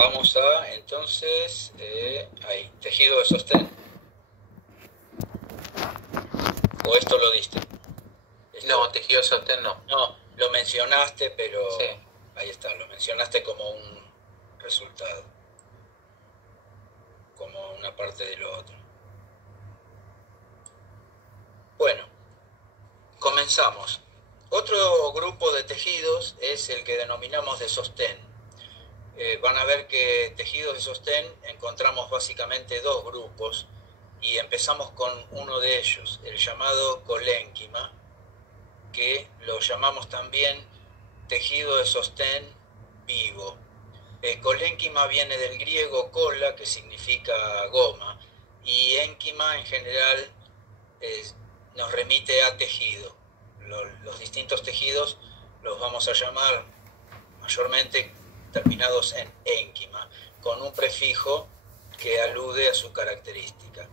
Vamos a, entonces, ahí, tejido de sostén. ¿O esto lo diste? No, tejido de sostén no. No, lo mencionaste, pero Sí. ahí está, lo mencionaste como un resultado, como una parte de lo otro. Bueno, comenzamos. Otro grupo de tejidos es el que denominamos de sostén. Van a ver que tejidos de sostén encontramos básicamente dos grupos y empezamos con uno de ellos, el llamado colénquima, que lo llamamos también tejido de sostén vivo. Colénquima viene del griego cola, que significa goma, y énquima en general nos remite a tejido. Los distintos tejidos los vamos a llamar mayormente terminados en énquima, con un prefijo que alude a su característica.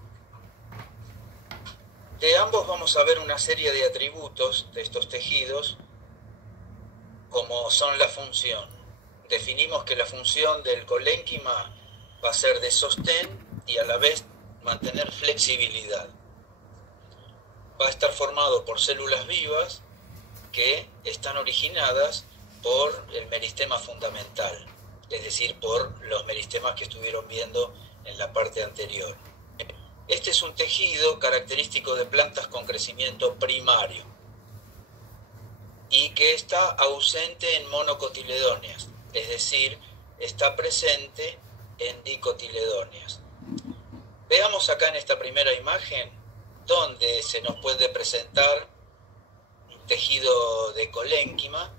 De ambos vamos a ver una serie de atributos de estos tejidos, como son la función. Definimos que la función del colénquima va a ser de sostén y a la vez mantener flexibilidad. Va a estar formado por células vivas que están originadas por el meristema fundamental, es decir, por los meristemas que estuvieron viendo en la parte anterior. Este es un tejido característico de plantas con crecimiento primario y que está ausente en monocotiledóneas, es decir, está presente en dicotiledóneas. Veamos acá en esta primera imagen donde se nos puede presentar un tejido de colénquima,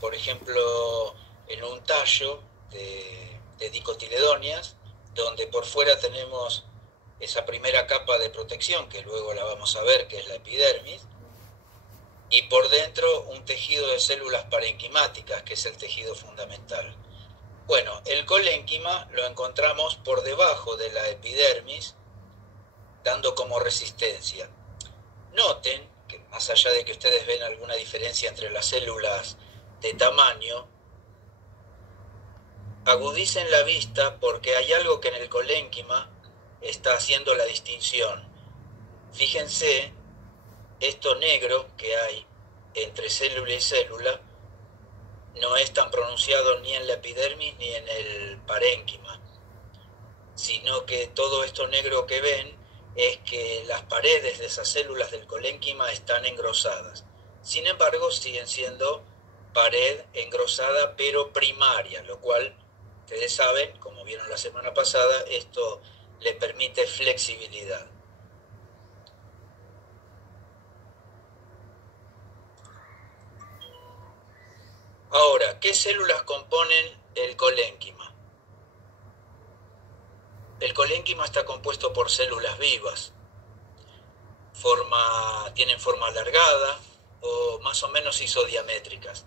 por ejemplo, en un tallo de dicotiledóneas, donde por fuera tenemos esa primera capa de protección, que luego la vamos a ver, que es la epidermis, y por dentro un tejido de células parenquimáticas, que es el tejido fundamental. Bueno, el colénquima lo encontramos por debajo de la epidermis, dando como resistencia. Noten que más allá de que ustedes ven alguna diferencia entre las células de tamaño, agudicen la vista porque hay algo que en el colénquima está haciendo la distinción. Fíjense, esto negro que hay entre célula y célula no es tan pronunciado ni en la epidermis ni en el parénquima, sino que todo esto negro que ven es que las paredes de esas células del colénquima están engrosadas. Sin embargo, siguen siendo pared engrosada pero primaria, lo cual ustedes saben, como vieron la semana pasada, esto le permite flexibilidad. Ahora, ¿qué células componen el colénquima? El colénquima está compuesto por células vivas. Tienen forma alargada o más o menos isodiamétricas.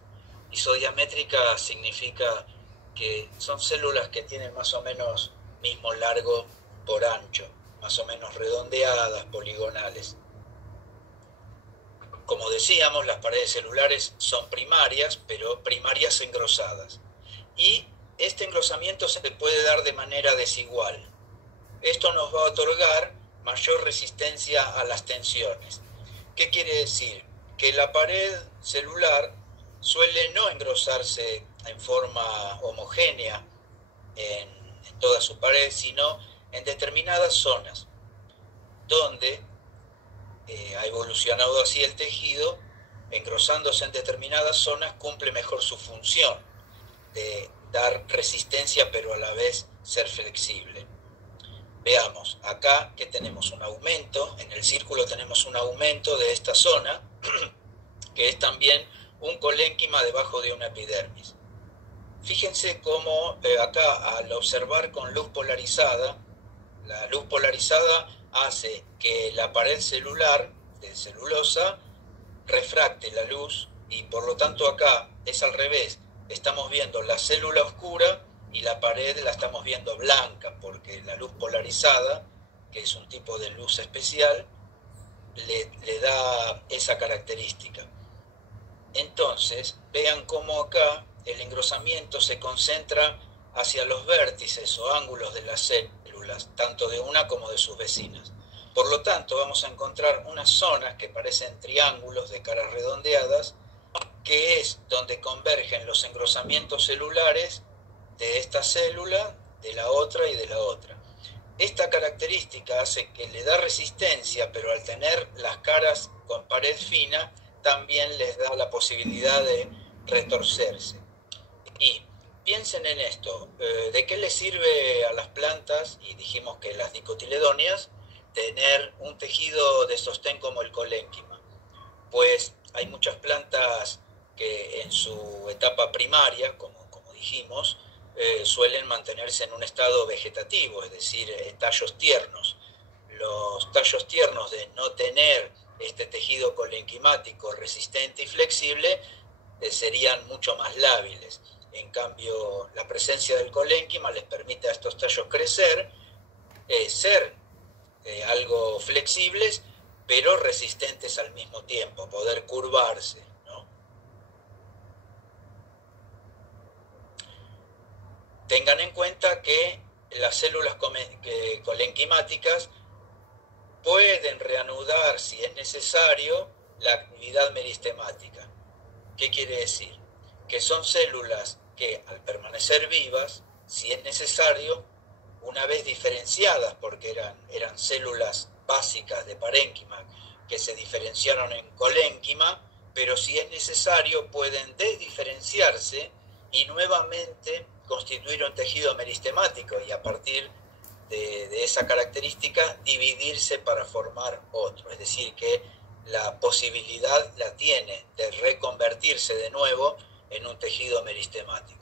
Isodiamétrica significa que son células que tienen más o menos mismo largo por ancho, más o menos redondeadas, poligonales. Como decíamos, las paredes celulares son primarias, pero primarias engrosadas. Y este engrosamiento se puede dar de manera desigual. Esto nos va a otorgar mayor resistencia a las tensiones. ¿Qué quiere decir? Que la pared celular suele no engrosarse en forma homogénea en toda su pared, sino en determinadas zonas, donde ha evolucionado así el tejido, engrosándose en determinadas zonas, cumple mejor su función de dar resistencia, pero a la vez ser flexible. Veamos, acá que tenemos un aumento, en el círculo tenemos un aumento de esta zona, que es también un colénquima debajo de una epidermis. Fíjense cómo acá, al observar con luz polarizada, la luz polarizada hace que la pared celular de celulosa refracte la luz y por lo tanto acá es al revés. Estamos viendo la célula oscura y la pared la estamos viendo blanca porque la luz polarizada, que es un tipo de luz especial, le da esa característica. Entonces, vean cómo acá el engrosamiento se concentra hacia los vértices o ángulos de las células, tanto de una como de sus vecinas. Por lo tanto, vamos a encontrar unas zonas que parecen triángulos de caras redondeadas, que es donde convergen los engrosamientos celulares de esta célula, de la otra y de la otra. Esta característica hace que le da resistencia, pero al tener las caras con pared fina, también les da la posibilidad de retorcerse. Y piensen en esto, ¿de qué les sirve a las plantas, y dijimos que las dicotiledóneas, tener un tejido de sostén como el colénquima? Pues hay muchas plantas que en su etapa primaria, como dijimos, suelen mantenerse en un estado vegetativo, es decir, tallos tiernos. Los tallos tiernos, de no tener este tejido colenquimático resistente y flexible, serían mucho más lábiles. En cambio, la presencia del colénquima les permite a estos tallos crecer, ser algo flexibles, pero resistentes al mismo tiempo, poder curvarse, ¿no? Tengan en cuenta que las células colenquimáticas pueden reanudar, si es necesario, la actividad meristemática. ¿Qué quiere decir? Que son células que, al permanecer vivas, si es necesario, una vez diferenciadas, porque eran células básicas de parénquima que se diferenciaron en colénquima, pero si es necesario pueden desdiferenciarse y nuevamente constituir un tejido meristemático, y a partir de esa característica dividirse para formar otro. Es decir, que la posibilidad la tiene de reconvertirse de nuevo en un tejido meristemático.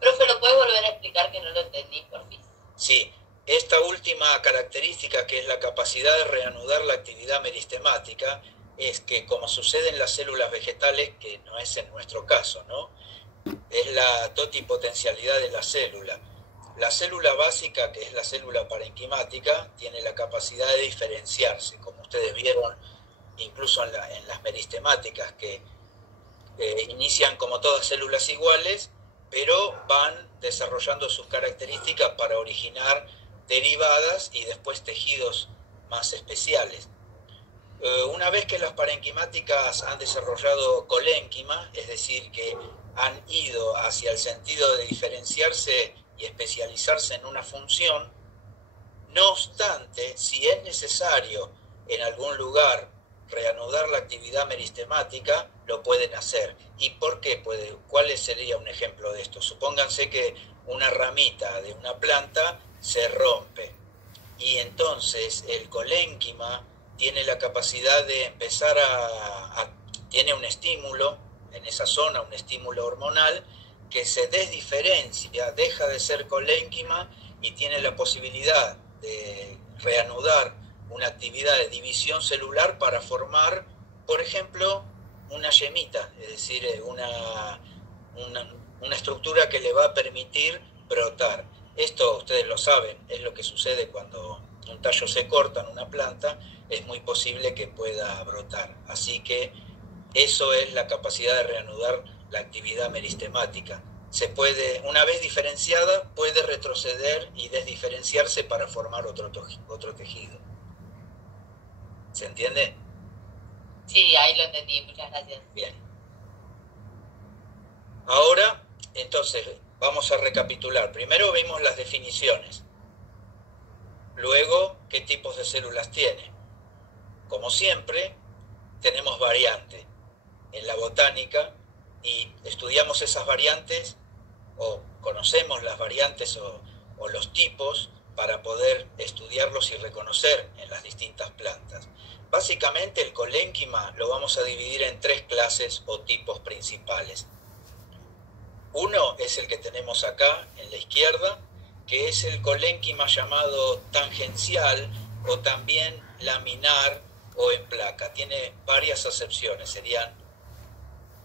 Profe, ¿lo puedes volver a explicar, que no lo entendí, por fin? Sí, esta última característica, que es la capacidad de reanudar la actividad meristemática, es que, como sucede en las células vegetales, que no es en nuestro caso, ¿no?, es la totipotencialidad de la célula. La célula básica, que es la célula parenquimática, tiene la capacidad de diferenciarse, como ustedes vieron incluso en las meristemáticas, que inician como todas células iguales, pero van desarrollando sus características para originar derivadas y después tejidos más especiales. Una vez que las parenquimáticas han desarrollado colénquima, es decir, que han ido hacia el sentido de diferenciarse y especializarse en una función, no obstante, si es necesario en algún lugar reanudar la actividad meristemática, lo pueden hacer. ¿Y por qué? ¿Cuál sería un ejemplo de esto? Supónganse que una ramita de una planta se rompe y entonces el colénquima tiene la capacidad de empezar tiene un estímulo en esa zona, un estímulo hormonal, que se desdiferencia, deja de ser colénquima y tiene la posibilidad de reanudar una actividad de división celular para formar, por ejemplo, una yemita, es decir, una estructura que le va a permitir brotar. Esto, ustedes lo saben, es lo que sucede cuando un tallo se corta en una planta, es muy posible que pueda brotar. Así que eso es la capacidad de reanudar la actividad meristemática. Se puede, una vez diferenciada, puede retroceder y desdiferenciarse para formar otro tejido. ¿Se entiende? Sí, ahí lo entendí, muchas gracias. Bien. Ahora, entonces, vamos a recapitular. Primero vimos las definiciones. Luego, ¿qué tipos de células tiene? Como siempre, tenemos variantes en la botánica y estudiamos esas variantes, o conocemos las variantes o los tipos para poder estudiarlos y reconocer en las distintas plantas. Básicamente el colénquima lo vamos a dividir en tres clases o tipos principales. Uno es el que tenemos acá en la izquierda, que es el colénquima llamado tangencial o también laminar o en placa. Tiene varias acepciones, serían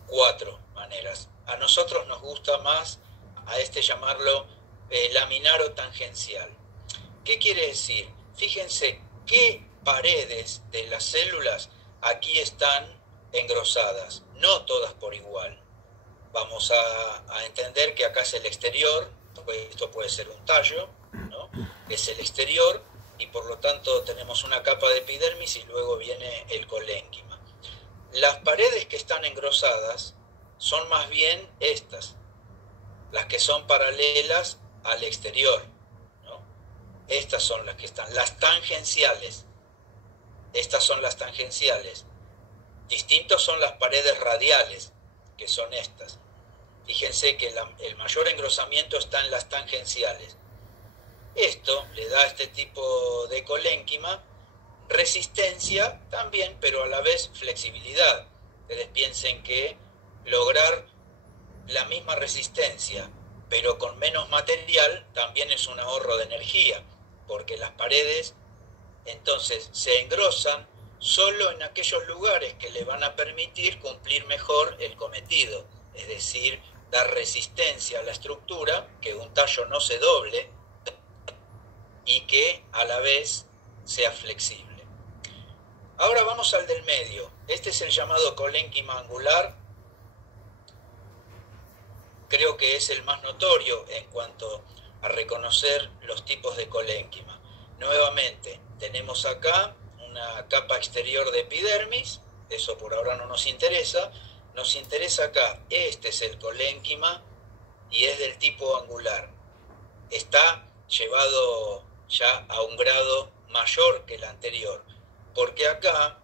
4 maneras. A nosotros nos gusta más a llamarlo laminar o tangencial. ¿Qué quiere decir? Fíjense qué paredes de las células aquí están engrosadas, no todas por igual. vamos a entender que acá es el exterior, pues esto puede ser un tallo, ¿no? Es el exterior y por lo tanto tenemos una capa de epidermis y luego viene el colénquima. Las paredes que están engrosadas son más bien estas, las que son paralelas al exterior, ¿no? Estas son las que están, las tangenciales. Estas son las tangenciales. Distintos son las paredes radiales, que son estas. Fíjense que el mayor engrosamiento está en las tangenciales. Esto le da a este tipo de colénquima resistencia también, pero a la vez flexibilidad. Ustedes piensen que lograr la misma resistencia, pero con menos material, también es un ahorro de energía, porque las paredes entonces se engrosan solo en aquellos lugares que le van a permitir cumplir mejor el cometido, es decir, dar resistencia a la estructura, que un tallo no se doble y que a la vez sea flexible. Ahora vamos al del medio. Este es el llamado colénquima angular. Creo que es el más notorio en cuanto a reconocer los tipos de colénquima. Nuevamente, tenemos acá una capa exterior de epidermis, eso por ahora no nos interesa. Nos interesa acá, este es el colénquima y es del tipo angular. Está llevado ya a un grado mayor que el anterior, porque acá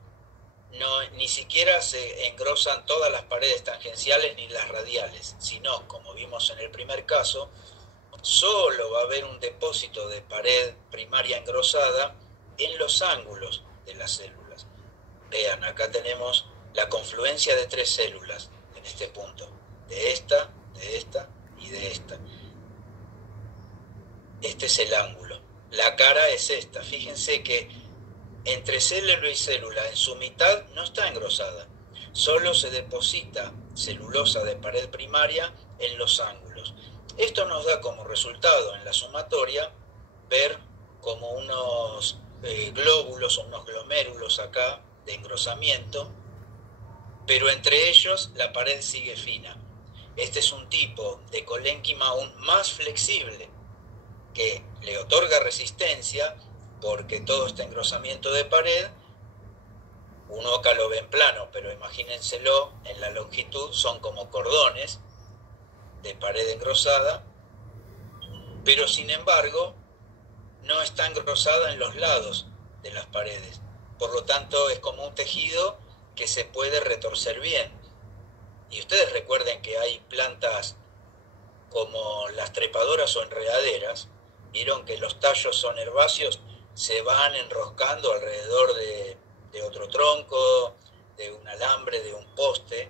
ni siquiera se engrosan todas las paredes tangenciales ni las radiales, sino, como vimos en el primer caso, solo va a haber un depósito de pared primaria engrosada en los ángulos de las células. Vean, acá tenemos la confluencia de tres células en este punto, de esta y de esta. Este es el ángulo. La cara es esta. Fíjense que entre célula y célula, en su mitad no está engrosada. Solo se deposita celulosa de pared primaria en los ángulos. Esto nos da como resultado en la sumatoria ver como unos glóbulos o unos glomérulos acá de engrosamiento, pero entre ellos la pared sigue fina. Este es un tipo de colénquima aún más flexible que le otorga resistencia porque todo este engrosamiento de pared, uno acá lo ve en plano, pero imagínenselo en la longitud, son como cordones de pared engrosada, pero sin embargo no está engrosada en los lados de las paredes. Por lo tanto es como un tejido que se puede retorcer bien. Y ustedes recuerden que hay plantas como las trepadoras o enredaderas, vieron que los tallos son herbáceos, se van enroscando alrededor de otro tronco, de un alambre, de un poste.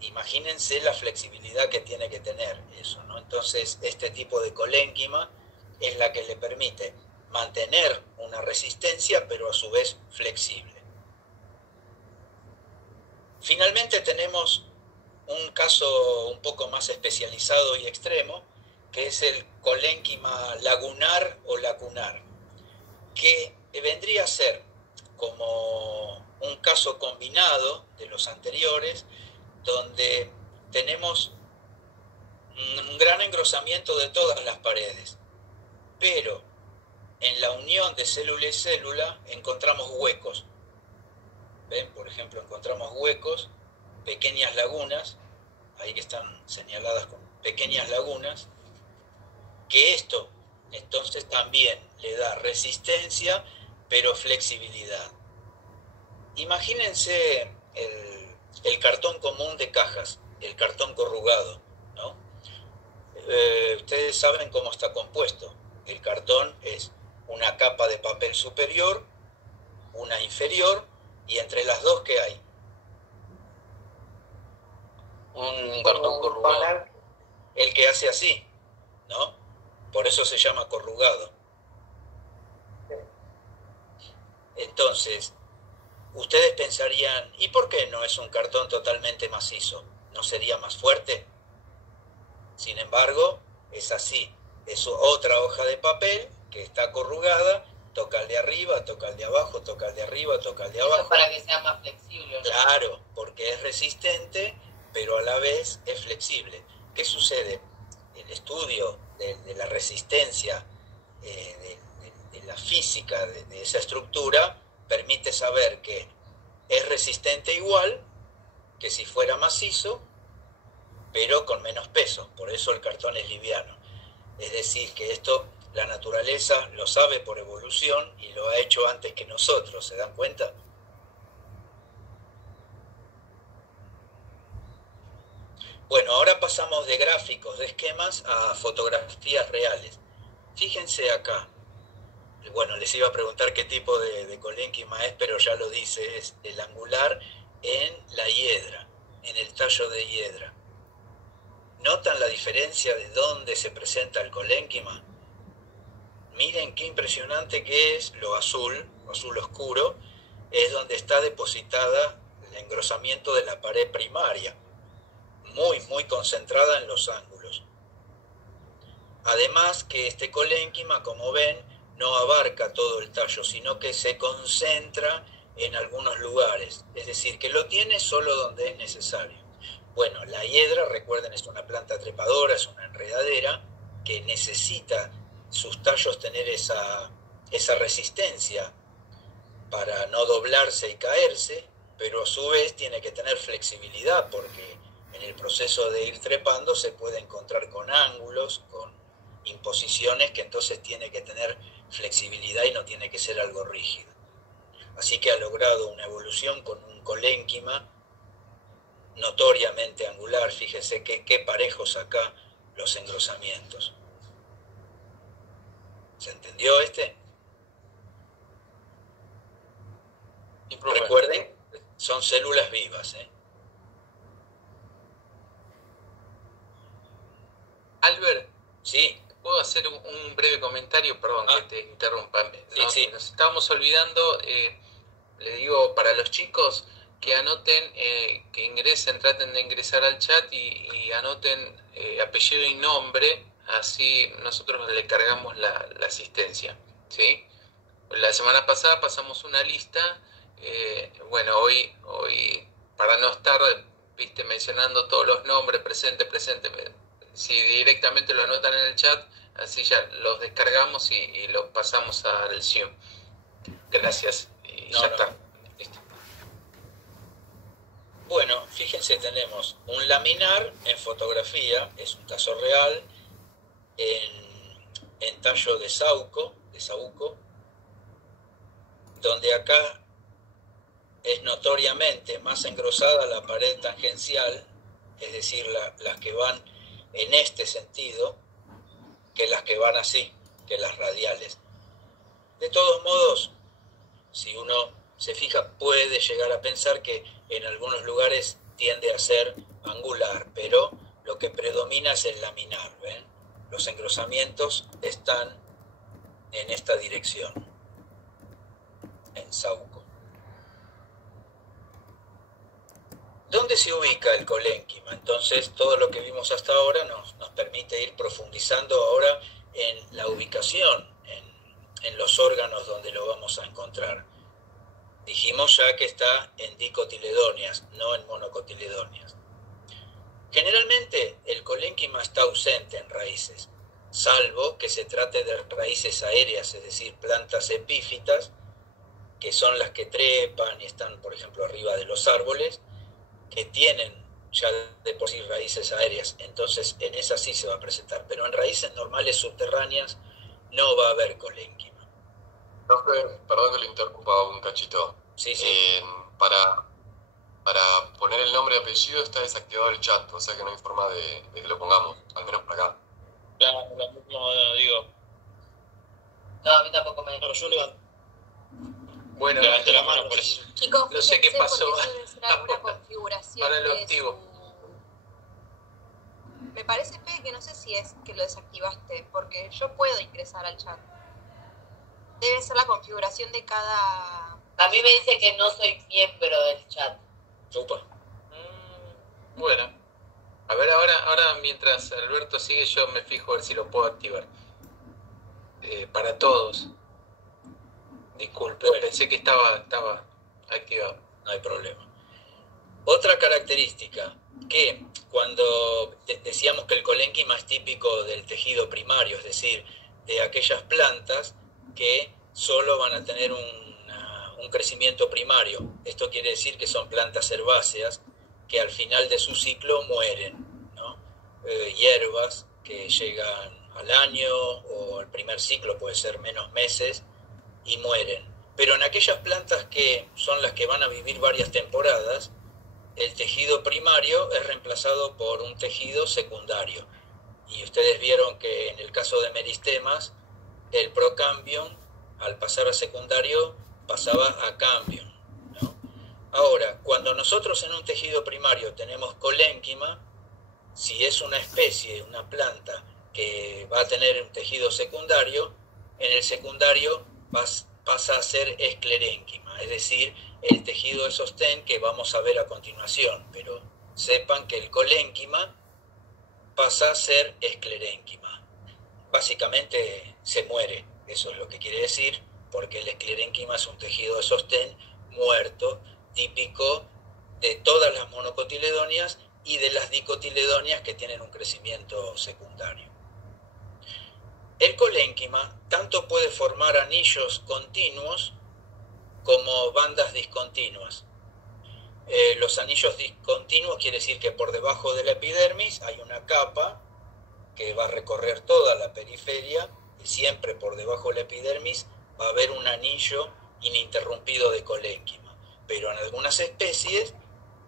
Imagínense la flexibilidad que tiene que tener eso, ¿no? Entonces este tipo de colénquima es la que le permite mantener una resistencia, pero a su vez flexible. Finalmente tenemos un caso un poco más especializado y extremo, que es el colénquima lagunar o lacunar, que vendría a ser como un caso combinado de los anteriores, donde tenemos un gran engrosamiento de todas las paredes, pero en la unión de célula y célula encontramos huecos. ¿Ven? Por ejemplo, encontramos huecos, pequeñas lagunas, ahí que están señaladas con pequeñas lagunas, que esto entonces también le da resistencia, pero flexibilidad. Imagínense el cartón común de cajas, el cartón corrugado, ¿no? Ustedes saben cómo está compuesto. El cartón es una capa de papel superior, una inferior, y entre las dos, ¿qué hay? Un cartón corrugado. El que hace así, ¿no? Por eso se llama corrugado. Entonces, ustedes pensarían, ¿y por qué no es un cartón totalmente macizo? ¿No sería más fuerte? Sin embargo, es así. Es otra hoja de papel que está corrugada, toca el de arriba, toca el de abajo, toca el de arriba, toca el de abajo. Eso para que sea más flexible, ¿no? Claro, porque es resistente pero a la vez es flexible. ¿Qué sucede? El estudio de la resistencia, de la física de esa estructura, permite saber que es resistente igual que si fuera macizo, pero con menos peso. Por eso el cartón es liviano. Es decir, que esto la naturaleza lo sabe por evolución y lo ha hecho antes que nosotros. ¿Se dan cuenta? Bueno, ahora pasamos de gráficos, de esquemas, a fotografías reales. Fíjense acá. Bueno, les iba a preguntar qué tipo de colénquima es, pero ya lo dice, es el angular en la hiedra, en el tallo de hiedra. ¿Notan la diferencia de dónde se presenta el colénquima? Miren qué impresionante que es lo azul oscuro, es donde está depositada el engrosamiento de la pared primaria, muy concentrada en los ángulos. Además que este colénquima, como ven, no abarca todo el tallo, sino que se concentra en algunos lugares, es decir, que lo tiene solo donde es necesario. Bueno, la hiedra, recuerden, es una planta trepadora, es una enredadera que necesita sus tallos tener esa resistencia para no doblarse y caerse, pero a su vez tiene que tener flexibilidad porque en el proceso de ir trepando se puede encontrar con ángulos, con imposiciones que entonces tiene que tener flexibilidad y no tiene que ser algo rígido. Así que ha logrado una evolución con un colénquima notoriamente angular. Fíjense qué parejos acá los engrosamientos. ¿Se entendió este? Recuerden, son células vivas, ¿eh? Albert, Sí. ¿puedo hacer un breve comentario? Perdón que te interrumpa. Sí. Nos estábamos olvidando, le digo, para los chicos que anoten, que ingresen, traten de ingresar al chat y anoten apellido y nombre, así nosotros le cargamos la asistencia, ¿sí? La semana pasada pasamos una lista, bueno, hoy para no estar, viste, mencionando todos los nombres, presente, si directamente lo anotan en el chat, así ya los descargamos y los pasamos al Zoom. Gracias, y ya está. Listo. Bueno, fíjense, tenemos un laminar en fotografía, es un caso real, en tallo de saúco, donde acá es notoriamente más engrosada la pared tangencial, es decir, las que van en este sentido, que las que van así, que las radiales. De todos modos, si uno se fija, puede llegar a pensar que en algunos lugares tiende a ser angular, pero lo que predomina es el laminar, ¿ven? Los engrosamientos están en esta dirección, en saúco. ¿Dónde se ubica el colénquima? Entonces, todo lo que vimos hasta ahora nos permite ir profundizando ahora en la ubicación, en los órganos donde lo vamos a encontrar. Dijimos ya que está en dicotiledóneas, no en monocotiledóneas. Generalmente el colénquima está ausente en raíces, salvo que se trate de raíces aéreas, es decir, plantas epífitas, que son las que trepan y están, por ejemplo, arriba de los árboles, que tienen ya de por sí raíces aéreas, entonces en esas sí se va a presentar, pero en raíces normales subterráneas no va a haber colénquima. Profe, perdón que le interrumpa un cachito. Sí. Para poner el nombre y apellido está desactivado el chat, o sea que no hay forma de que lo pongamos, al menos por acá. Claro, lo mismo digo. No, a mí tampoco me... No, yo levanto. Bueno, levanté la mano por eso. Chicos, no sé qué pasó. Debe ser alguna configuración Ahora lo de activo. Me parece, Fede, que no sé si es que lo desactivaste, porque yo puedo ingresar al chat. Debe ser la configuración de cada... A mí me dice que no soy miembro del chat. Upa. Bueno, a ver, ahora mientras Alberto sigue, yo me fijo a ver si lo puedo activar. Para todos. Disculpe, pensé que estaba activado. No hay problema. Otra característica, que cuando decíamos que el colénquima es típico del tejido primario, es decir, de aquellas plantas que solo van a tener un crecimiento primario. Esto quiere decir que son plantas herbáceas que al final de su ciclo mueren, ¿no? Hierbas que llegan al año o al primer ciclo, puede ser menos meses, y mueren. Pero en aquellas plantas que son las que van a vivir varias temporadas, el tejido primario es reemplazado por un tejido secundario. Y ustedes vieron que en el caso de meristemas, el procambium, al pasar a secundario, pasaba a cambium, ¿no? Ahora, cuando nosotros en un tejido primario tenemos colénquima, si es una especie, una planta que va a tener un tejido secundario, en el secundario pasa a ser esclerénquima, es decir, el tejido de sostén que vamos a ver a continuación, pero sepan que el colénquima pasa a ser esclerénquima. Básicamente se muere, eso es lo que quiere decir, porque el esclerénquima es un tejido de sostén muerto, típico de todas las monocotiledonias y de las dicotiledonias que tienen un crecimiento secundario. El colénquima tanto puede formar anillos continuos como bandas discontinuas. Los anillos discontinuos quiere decir que por debajo de la epidermis hay una capa que va a recorrer toda la periferia y siempre por debajo de la epidermis va a haber un anillo ininterrumpido de colénquima. Pero en algunas especies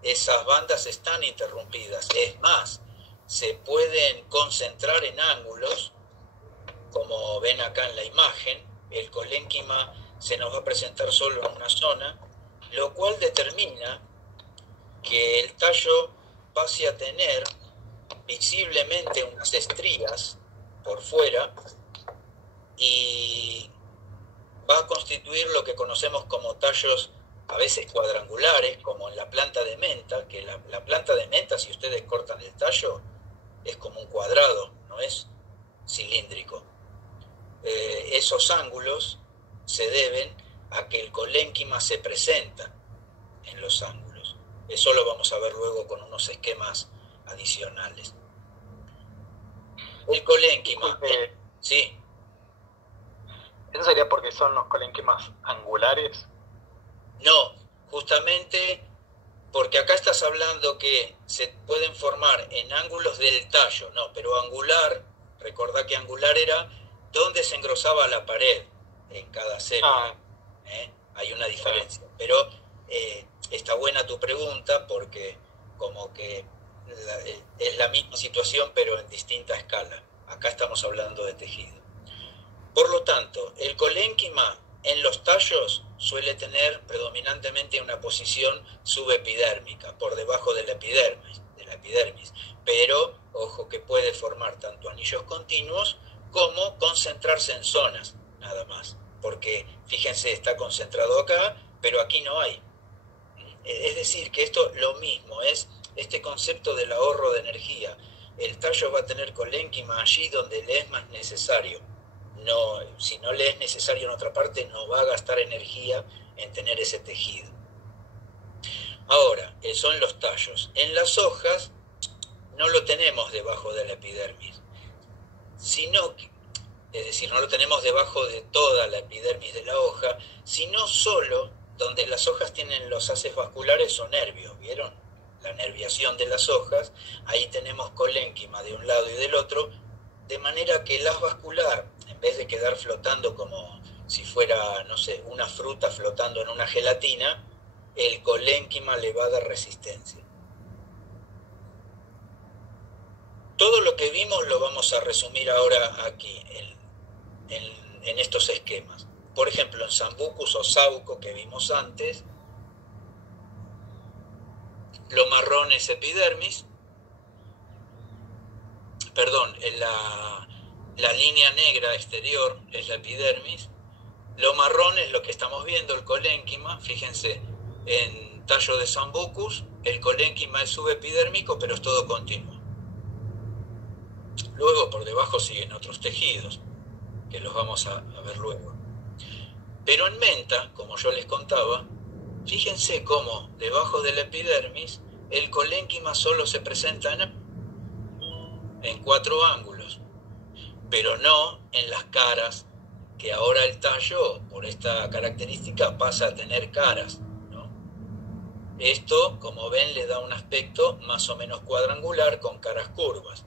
esas bandas están interrumpidas. Es más, se pueden concentrar en ángulos, como ven acá en la imagen. El colénquima se nos va a presentar solo en una zona, lo cual determina que el tallo pase a tener visiblemente unas estrías por fuera y va a constituir lo que conocemos como tallos a veces cuadrangulares, como en la planta de menta, que la planta de menta, si ustedes cortan el tallo, es como un cuadrado, no es cilíndrico. Esos ángulos se deben a que el colénquima se presenta en los ángulos. Eso lo vamos a ver luego con unos esquemas adicionales. El colénquima, sí. ¿Eso sería porque son los colénquimas angulares? No, justamente porque acá estás hablando que se pueden formar en ángulos del tallo, no, pero angular, recordá que angular era donde se engrosaba la pared en cada célula. Hay una diferencia, pero está buena tu pregunta porque como que es la misma situación pero en distinta escala. Acá estamos hablando de tejido. Por lo tanto, el colénquima en los tallos suele tener predominantemente una posición subepidérmica, por debajo de la epidermis, pero ojo que puede formar tanto anillos continuos como concentrarse en zonas, nada más, porque fíjense, está concentrado acá, pero aquí no hay. Es decir, que esto lo mismo, es este concepto del ahorro de energía. El tallo va a tener colénquima allí donde le es más necesario. No, si no le es necesario en otra parte, no va a gastar energía en tener ese tejido. Ahora, son los tallos. En las hojas no lo tenemos debajo de la epidermis, sino que, es decir, no lo tenemos debajo de toda la epidermis de la hoja, sino solo donde las hojas tienen los haces vasculares o nervios, ¿vieron? La nerviación de las hojas, ahí tenemos colénquima de un lado y del otro, de manera que el haz vascular, en vez de quedar flotando como si fuera, no sé, una fruta flotando en una gelatina, el colénquima le va a dar resistencia. Todo lo que vimos lo vamos a resumir ahora aquí, en estos esquemas. Por ejemplo, en Sambucus o Sauco que vimos antes, lo marrón es epidermis, perdón, la línea negra exterior es la epidermis, lo marrón es lo que estamos viendo, el colénquima. Fíjense, en tallo de Sambucus el colénquima es subepidérmico, pero es todo continuo. Luego por debajo siguen otros tejidos, que los vamos a ver luego. Pero en menta, como yo les contaba, fíjense cómo debajo de la epidermis el colénquima solo se presenta en 4 ángulos, pero no en las caras, que ahora el tallo, por esta característica, pasa a tener caras, ¿no? Esto, como ven, le da un aspecto más o menos cuadrangular con caras curvas.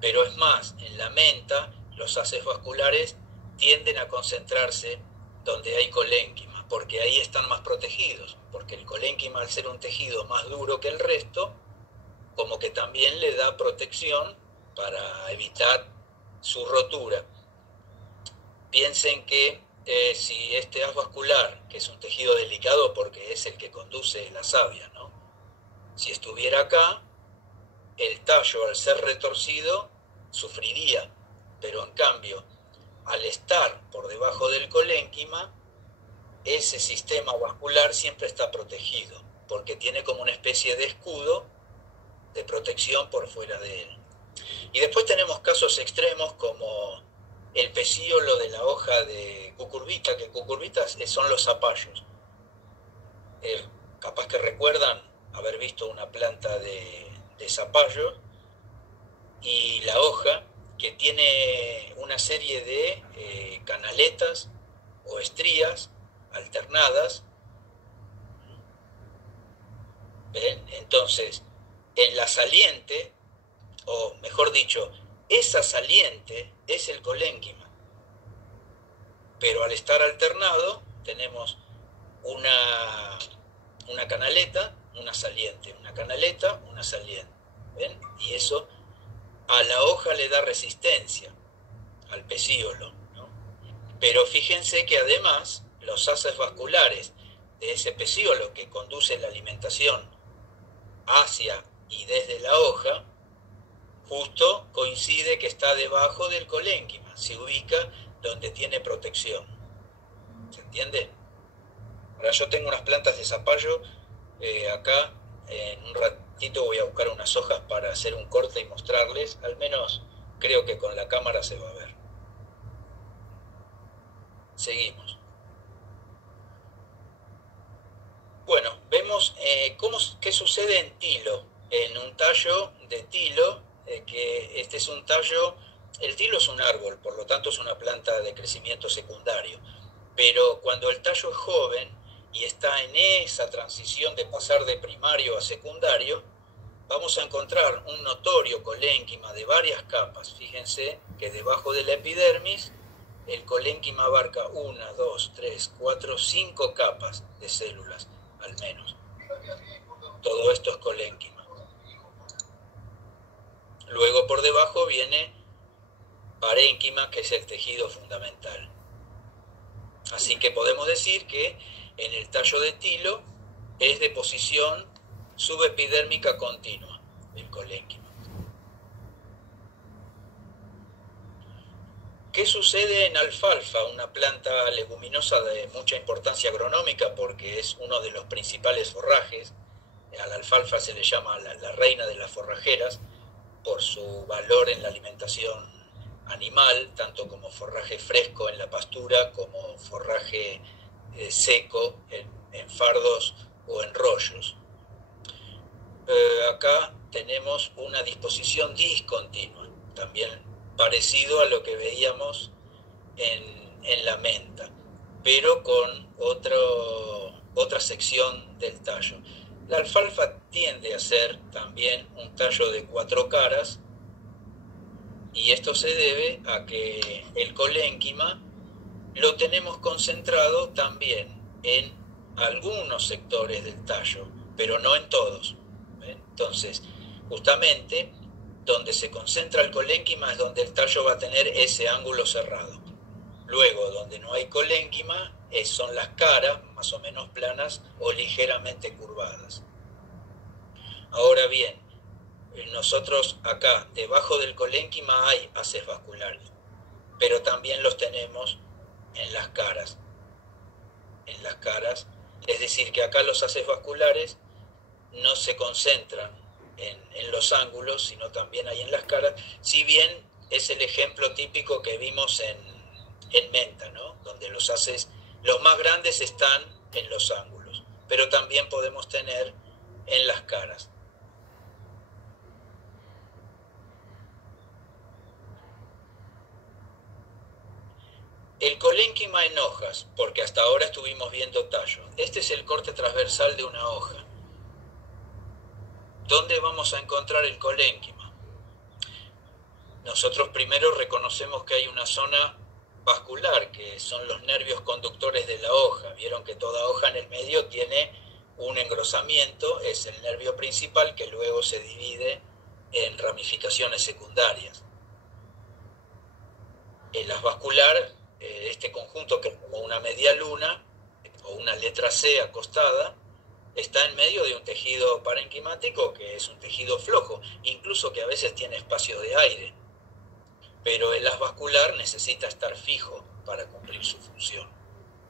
Pero es más, en la menta los haces vasculares tienden a concentrarse donde hay colénquima, porque ahí están más protegidos, porque el colénquima, al ser un tejido más duro que el resto, como que también le da protección para evitar su rotura. Piensen que si este haz vascular, que es un tejido delicado porque es el que conduce la savia, ¿no? Si estuviera acá, el tallo, al ser retorcido, sufriría, pero en cambio, al estar por debajo del colénquima, ese sistema vascular siempre está protegido, porque tiene como una especie de escudo de protección por fuera de él. Y después tenemos casos extremos como el pecíolo de la hoja de cucurbita, que cucurbitas son los zapallos. Capaz que recuerdan haber visto una planta de zapallo, y la hoja, que tiene una serie de canaletas o estrías alternadas. ¿Ven? Entonces, en la saliente, o mejor dicho, esa saliente es el colénquima, pero al estar alternado tenemos una canaleta, una saliente, una canaleta, una saliente. ¿Ven? Y eso a la hoja le da resistencia, al pecíolo, ¿no? Pero fíjense que además los haces vasculares de ese pecíolo que conduce la alimentación hacia y desde la hoja, justo coincide que está debajo del colénquima, se ubica donde tiene protección. ¿Se entiende? Ahora yo tengo unas plantas de zapallo acá, en un ratito voy a buscar unas hojas para hacer un corte y mostrarles, al menos creo que con la cámara se va a ver. Seguimos. Bueno, vemos qué sucede en tilo, en un tallo de tilo, que este es un tallo, el tilo es un árbol, por lo tanto es una planta de crecimiento secundario, pero cuando el tallo es joven y está en esa transición de pasar de primario a secundario, vamos a encontrar un notorio colénquima de varias capas. Fíjense que debajo de la epidermis el colénquima abarca 1, 2, 3, 4, 5 capas de células, al menos. Todo esto es colénquima. Luego por debajo viene parénquima, que es el tejido fundamental. Así que podemos decir que en el tallo de tilo es de posición subepidérmica continua el colénquima. ¿Qué sucede en alfalfa? Una planta leguminosa de mucha importancia agronómica porque es uno de los principales forrajes. A la alfalfa se le llama la reina de las forrajeras por su valor en la alimentación animal, tanto como forraje fresco en la pastura como forraje seco en fardos o en rollos. Acá tenemos una disposición discontinua, también parecido a lo que veíamos en la menta, pero con otra sección del tallo. La alfalfa tiende a ser también un tallo de 4 caras, y esto se debe a que el colénquima lo tenemos concentrado también en algunos sectores del tallo, pero no en todos. Entonces, justamente donde se concentra el colénquima es donde el tallo va a tener ese ángulo cerrado. Luego, donde no hay colénquima, son las caras más o menos planas o ligeramente curvadas. Ahora bien, nosotros acá, debajo del colénquima hay haces vasculares, pero también los tenemos en las caras. En las caras, es decir, que acá los haces vasculares no se concentran en los ángulos, sino también hay en las caras, si bien es el ejemplo típico que vimos en menta, ¿no? Donde los haces, los más grandes están en los ángulos, pero también podemos tener en las caras. El colénquima en hojas, porque hasta ahora estuvimos viendo tallos. Este es el corte transversal de una hoja. ¿Dónde vamos a encontrar el colénquima? Nosotros primero reconocemos que hay una zona vascular, que son los nervios conductores de la hoja. Vieron que toda hoja en el medio tiene un engrosamiento, es el nervio principal que luego se divide en ramificaciones secundarias. En las vascular, este conjunto que es como una media luna o una letra C acostada, está en medio de un tejido parenquimático que es un tejido flojo, incluso que a veces tiene espacios de aire, pero el haz vascular necesita estar fijo para cumplir su función.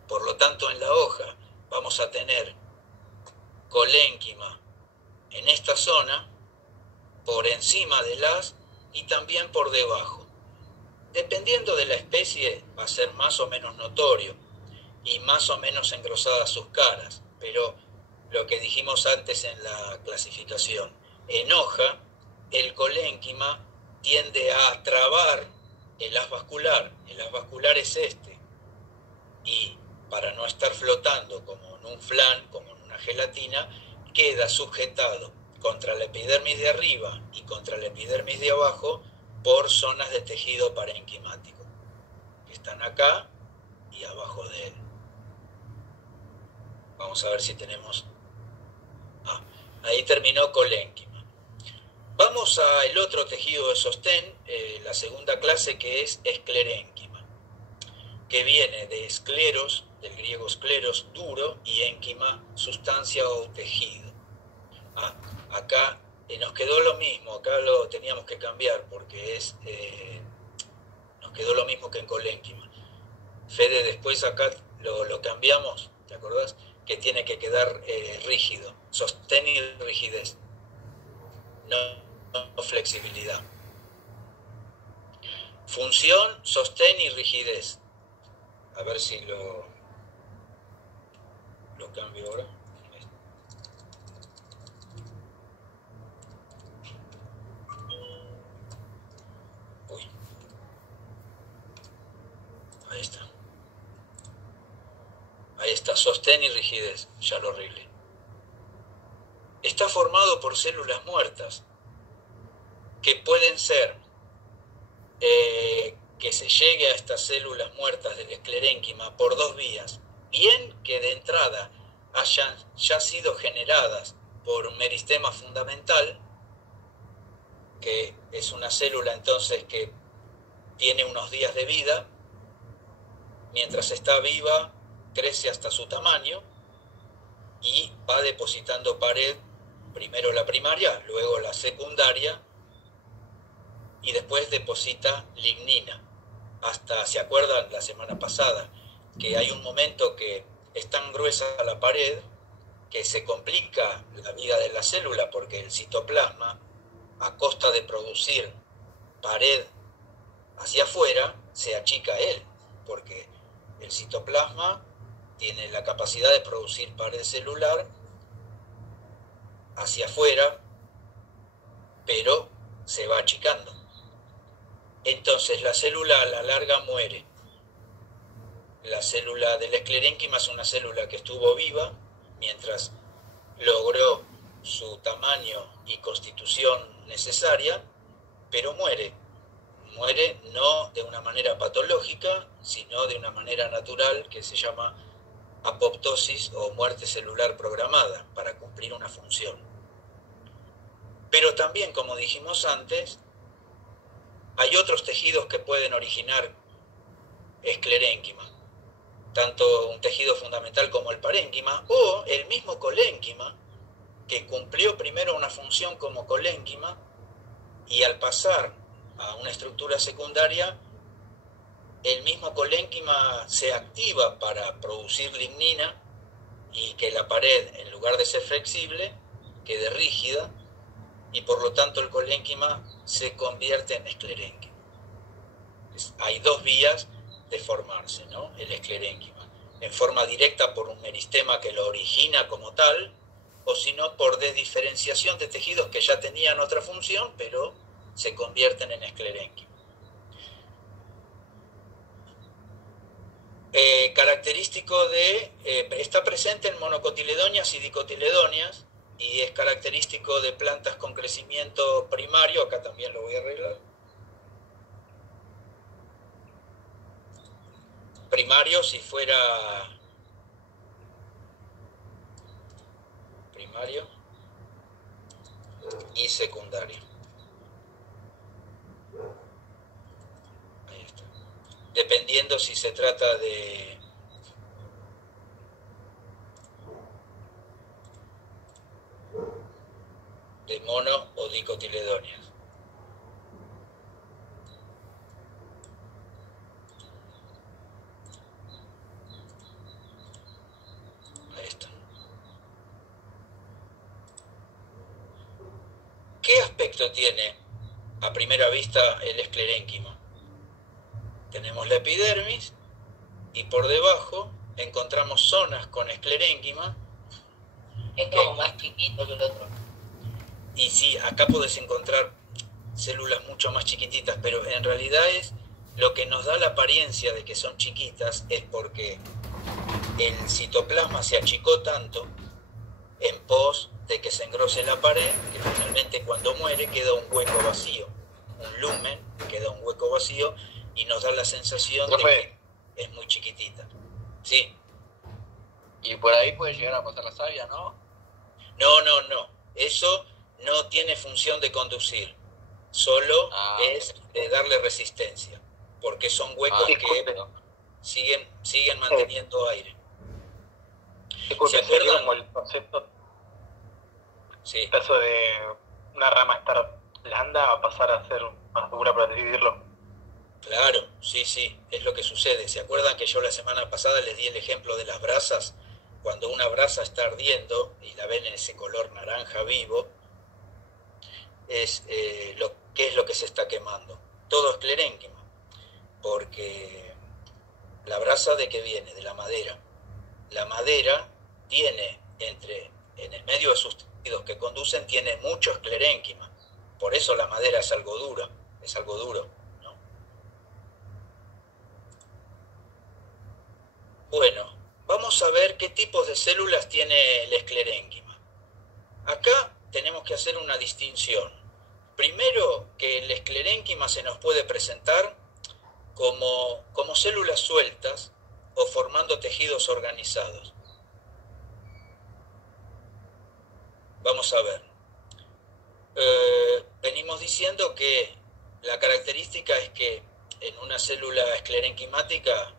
Por lo tanto, en la hoja vamos a tener colénquima en esta zona, por encima del haz y también por debajo. Dependiendo de la especie va a ser más o menos notorio y más o menos engrosadas sus caras, pero lo que dijimos antes en la clasificación, en hoja el colénquima tiende a trabar el haz vascular es este, y para no estar flotando como en un flan, como en una gelatina, queda sujetado contra la epidermis de arriba y contra la epidermis de abajo por zonas de tejido parenquimático, que están acá y abajo de él. Vamos a ver si tenemos... ahí terminó colénquima. Vamos al otro tejido de sostén, la segunda clase, que es esclerénquima, que viene de escleros, del griego escleros, duro, y énquima, sustancia o tejido. Acá nos quedó lo mismo, acá lo teníamos que cambiar porque nos quedó lo mismo que en colénquima. Fede, después acá lo cambiamos, ¿te acordás? Que tiene que quedar rígido, sostén y rigidez, no flexibilidad. Función, sostén y rigidez. A ver si lo cambio ahora. Uy. Ahí está. Ahí está, sostén y rigidez, ya lo arreglé. Está formado por células muertas, que pueden ser que se llegue a estas células muertas del esclerénquima por dos vías. Bien que de entrada hayan ya sido generadas por un meristema fundamental, que es una célula entonces que tiene unos días de vida, mientras está viva crece hasta su tamaño y va depositando pared, primero la primaria, luego la secundaria, y después deposita lignina. Hasta, ¿se acuerdan la semana pasada? Que hay un momento que es tan gruesa la pared que se complica la vida de la célula porque el citoplasma, a costa de producir pared hacia afuera, se achica él, porque el citoplasma tiene la capacidad de producir pared celular hacia afuera, pero se va achicando. Entonces la célula a la larga muere. La célula del esclerénquima es una célula que estuvo viva mientras logró su tamaño y constitución necesaria, pero muere. Muere no de una manera patológica, sino de una manera natural que se llama apoptosis o muerte celular programada para cumplir una función. Pero también, como dijimos antes, hay otros tejidos que pueden originar esclerénquima, tanto un tejido fundamental como el parénquima o el mismo colénquima, que cumplió primero una función como colénquima y al pasar a una estructura secundaria, el mismo colénquima se activa para producir lignina y que la pared, en lugar de ser flexible, quede rígida, y por lo tanto el colénquima se convierte en esclerénquima. Hay dos vías de formarse, ¿no? El esclerénquima, en forma directa por un meristema que lo origina como tal, o si no por desdiferenciación de tejidos que ya tenían otra función, pero se convierten en esclerénquima. Característico de, está presente en monocotiledonias y dicotiledonias, y es característico de plantas con crecimiento primario. Acá también lo voy a arreglar. Primario, si fuera primario, y secundario. Ahí está. Dependiendo si se trata de mono o dicotiledonias. Ahí está. ¿Qué aspecto tiene a primera vista el esclerénquima? Tenemos la epidermis y por debajo encontramos zonas con esclerénquima. Es como más chiquito que el otro. Y sí, acá podés encontrar células mucho más chiquititas, pero en realidad es lo que nos da la apariencia de que son chiquitas, es porque el citoplasma se achicó tanto en pos de que se engrose la pared, que finalmente cuando muere queda un hueco vacío, un lumen, queda un hueco vacío, y nos da la sensación de que es muy chiquitita. Sí. Y por ahí puede llegar a pasar la savia, ¿no? No. Eso no tiene función de conducir. Solo es de darle resistencia. Porque son huecos que siguen manteniendo aire. Disculpe, ¿Se acuerdan? como el concepto, Sí. eso de una rama estar blanda a pasar a ser más dura, por así decirlo. Claro, sí, es lo que sucede. ¿Se acuerdan que yo la semana pasada les di el ejemplo de las brasas? Cuando una brasa está ardiendo y la ven en ese color naranja vivo, ¿qué es lo que se está quemando? Todo esclerénquima, porque la brasa ¿de qué viene? De la madera. La madera tiene en el medio de sus tejidos que conducen, tiene mucho esclerénquima. Por eso la madera es algo duro, ¿no? Bueno, vamos a ver qué tipos de células tiene el esclerénquima. Acá tenemos que hacer una distinción. Primero, que el esclerénquima se nos puede presentar como células sueltas o formando tejidos organizados. Vamos a ver. Venimos diciendo que la característica es que en una célula esclerenquimática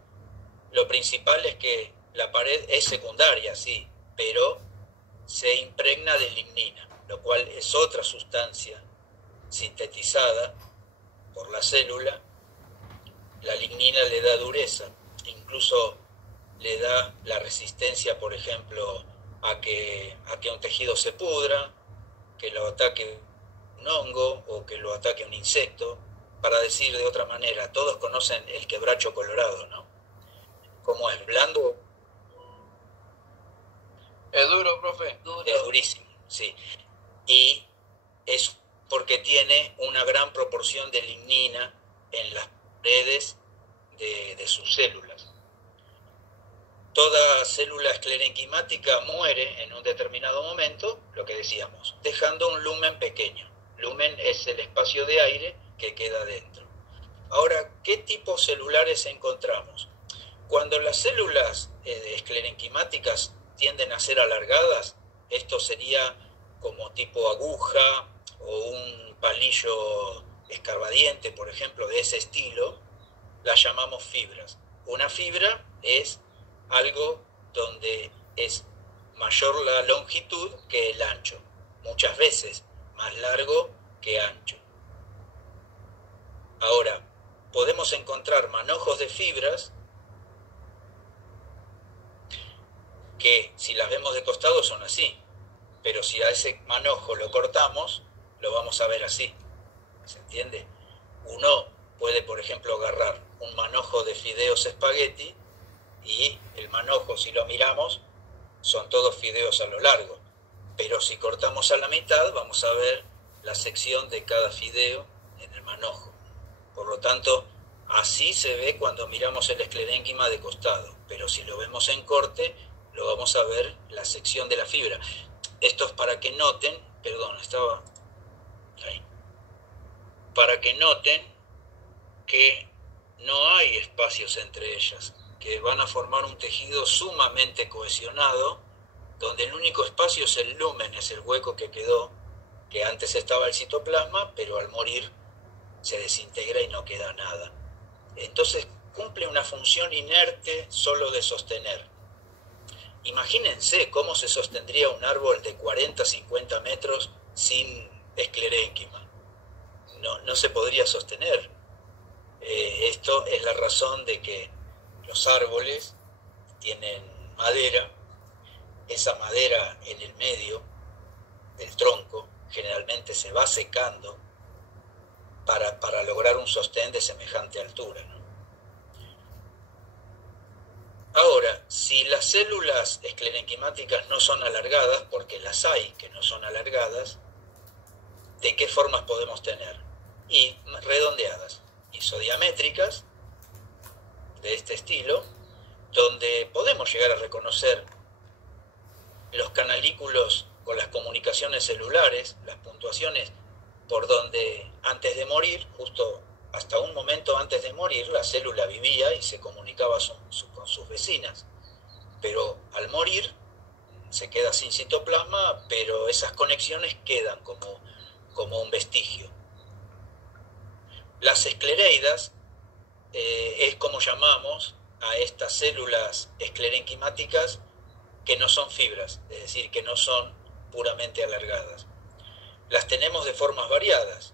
lo principal es que la pared es secundaria, sí, pero se impregna de lignina, lo cual es otra sustancia sintetizada por la célula. La lignina le da dureza, incluso le da la resistencia, por ejemplo, a que un tejido se pudra, que lo ataque un hongo o que lo ataque un insecto. Para decir de otra manera, todos conocen el quebracho colorado, ¿no? ¿Cómo es? ¿Blando? Es duro, profe. Es durísimo, sí. Y es porque tiene una gran proporción de lignina en las paredes de sus células. Toda célula esclerenquimática muere en un determinado momento, lo que decíamos, dejando un lumen pequeño. Lumen es el espacio de aire que queda dentro. Ahora, ¿qué tipos celulares encontramos? Cuando las células esclerenquimáticas tienden a ser alargadas, esto sería como tipo aguja o un palillo escarbadiente, por ejemplo, de ese estilo, las llamamos fibras. Una fibra es algo donde es mayor la longitud que el ancho, muchas veces más largo que ancho. Ahora, podemos encontrar manojos de fibras que si las vemos de costado son así, pero si a ese manojo lo cortamos, lo vamos a ver así. ¿Se entiende? Uno puede, por ejemplo, agarrar un manojo de fideos espagueti y el manojo, si lo miramos, son todos fideos a lo largo. pero si cortamos a la mitad vamos a ver la sección de cada fideo en el manojo. Por lo tanto, así se ve cuando miramos el esclerénquima de costado, pero si lo vemos en corte, lo vamos a ver la sección de la fibra. Esto es para que noten, perdón, estaba ahí, para que noten que no hay espacios entre ellas, que van a formar un tejido sumamente cohesionado, donde el único espacio es el lumen, es el hueco que quedó, que antes estaba el citoplasma, pero al morir se desintegra y no queda nada. Entonces cumple una función inerte solo de sostener. Imagínense cómo se sostendría un árbol de 40-50 metros sin esclerénquima. No se podría sostener. Esto es la razón de que los árboles tienen madera. Esa madera en el medio del tronco generalmente se va secando para lograr un sostén de semejante altura, ¿no? Ahora, si las células esclerenquimáticas no son alargadas, porque las hay que no son alargadas, ¿de qué formas podemos tener? Y redondeadas, isodiamétricas, de este estilo, donde podemos llegar a reconocer los canalículos con las comunicaciones celulares, las puntuaciones por donde antes de morir, justo hasta un momento antes de morir, la célula vivía y se comunicaba con sus vecinas. Pero al morir se queda sin citoplasma, pero esas conexiones quedan como un vestigio. Las esclereidas es como llamamos a estas células esclerenquimáticas que no son fibras, es decir, que no son puramente alargadas. Las tenemos de formas variadas.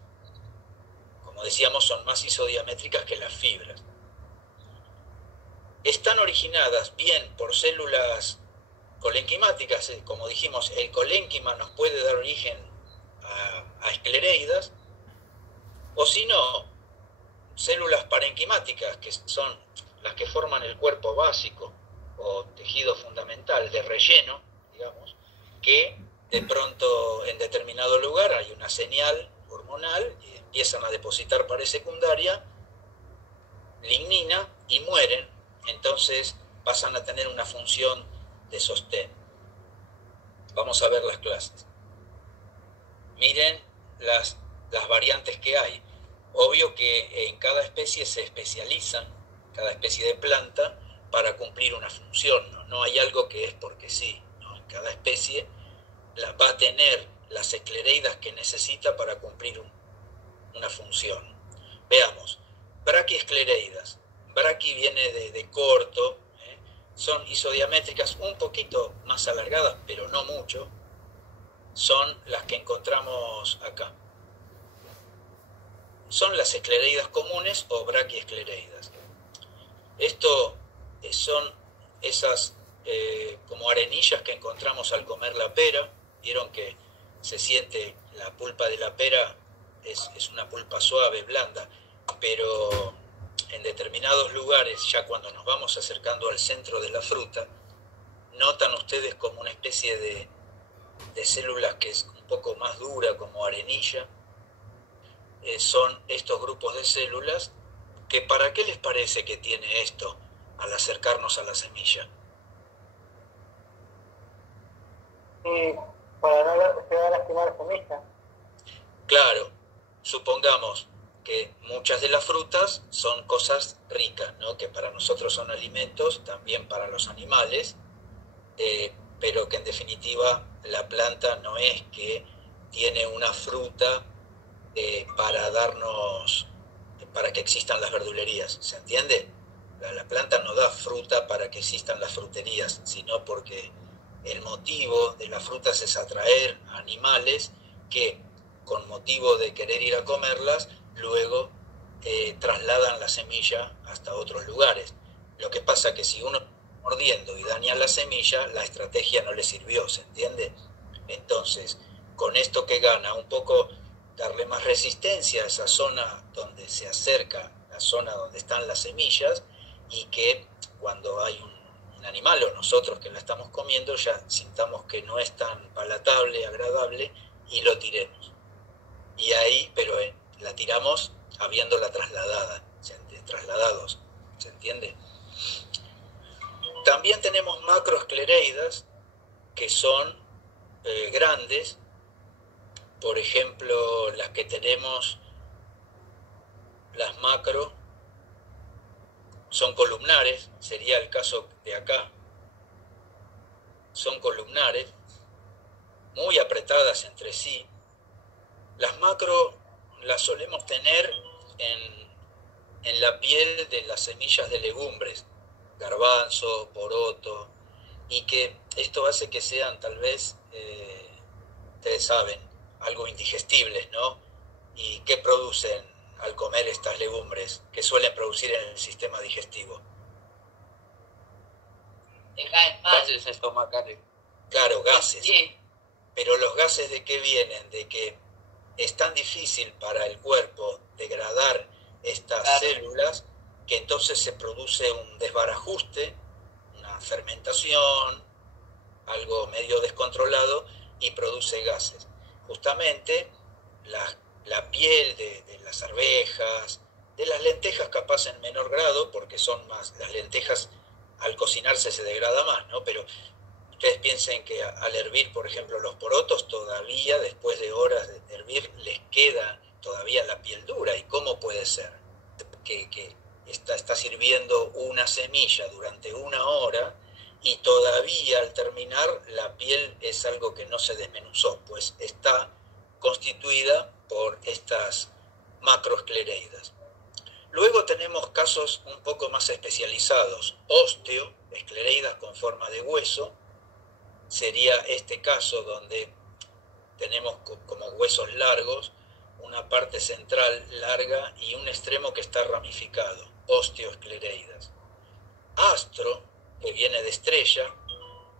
Como decíamos, son más isodiamétricas que las fibras. Están originadas bien por células colenquimáticas, como dijimos, el colénquima nos puede dar origen a esclereidas, o si no, células parenquimáticas, que son las que forman el cuerpo básico o tejido fundamental de relleno, digamos, que de pronto en determinado lugar hay una señal hormonal y empiezan a depositar pared secundaria, lignina, y mueren, entonces pasan a tener una función de sostén. Vamos a ver las clases. Miren las variantes que hay. Obvio que en cada especie se especializan, cada especie de planta, para cumplir una función. No hay algo que es porque sí, ¿no? Cada especie va a tener las esclereidas que necesita para cumplir una función. Veamos, braquiesclereidas. Braqui viene de corto, son isodiamétricas un poquito más alargadas, pero no mucho. Son las que encontramos acá. Son las esclereidas comunes o braquiesclereidas. Esto son esas como arenillas que encontramos al comer la pera. Vieron que se siente la pulpa de la pera, es una pulpa suave, blanda, pero en determinados lugares, ya cuando nos vamos acercando al centro de la fruta, notan ustedes como una especie de células que es un poco más dura, como arenilla. Son estos grupos de células que, ¿para qué les parece que tiene esto al acercarnos a la semilla? Para no llegar a lastimar la semilla. Claro, supongamos que muchas de las frutas son cosas ricas, ¿no? Que para nosotros son alimentos, también para los animales, pero que en definitiva la planta no es que tiene una fruta para que existan las verdulerías, ¿se entiende? La planta no da fruta para que existan las fruterías, sino porque el motivo de las frutas es atraer a animales que, con motivo de querer ir a comerlas, luego trasladan la semilla hasta otros lugares. Lo que pasa que si uno está mordiendo y daña la semilla, la estrategia no le sirvió, ¿se entiende? Entonces, con esto que gana, un poco darle más resistencia a esa zona donde se acerca, la zona donde están las semillas, y que cuando hay un animal o nosotros que la estamos comiendo ya sintamos que no es tan palatable, agradable y lo tiremos. Y ahí, pero la tiramos habiéndola trasladados, ¿se entiende? También tenemos macroesclereidas que son grandes, por ejemplo las que tenemos, las macro son columnares, sería el caso de acá, son columnares, muy apretadas entre sí. Las macro las solemos tener en la piel de las semillas de legumbres, garbanzo, poroto, y que esto hace que sean tal vez, ustedes saben, algo indigestibles, ¿no? ¿Y qué producen al comer estas legumbres? ¿Qué suelen producir en el sistema digestivo? Te caen mal. Gases estomacales. Claro, gases. Sí. Pero los gases ¿de qué vienen? De que es tan difícil para el cuerpo degradar estas células que entonces se produce un desbarajuste, una fermentación, algo medio descontrolado y produce gases. Justamente la piel de las arvejas, de las lentejas capaz en menor grado, porque son más, las lentejas al cocinarse se degrada más, ¿no? Pero ustedes piensen que al hervir, por ejemplo, los porotos, todavía después de horas de hervir les queda todavía la piel dura. ¿Y cómo puede ser? Que está sirviendo una semilla durante una hora y todavía al terminar la piel es algo que no se desmenuzó, pues está constituida por estas macroesclereidas. Luego tenemos casos un poco más especializados, osteoesclereidas con forma de hueso. Sería este caso donde tenemos como huesos largos, una parte central larga y un extremo que está ramificado, osteoesclereidas. Astro, que viene de estrella,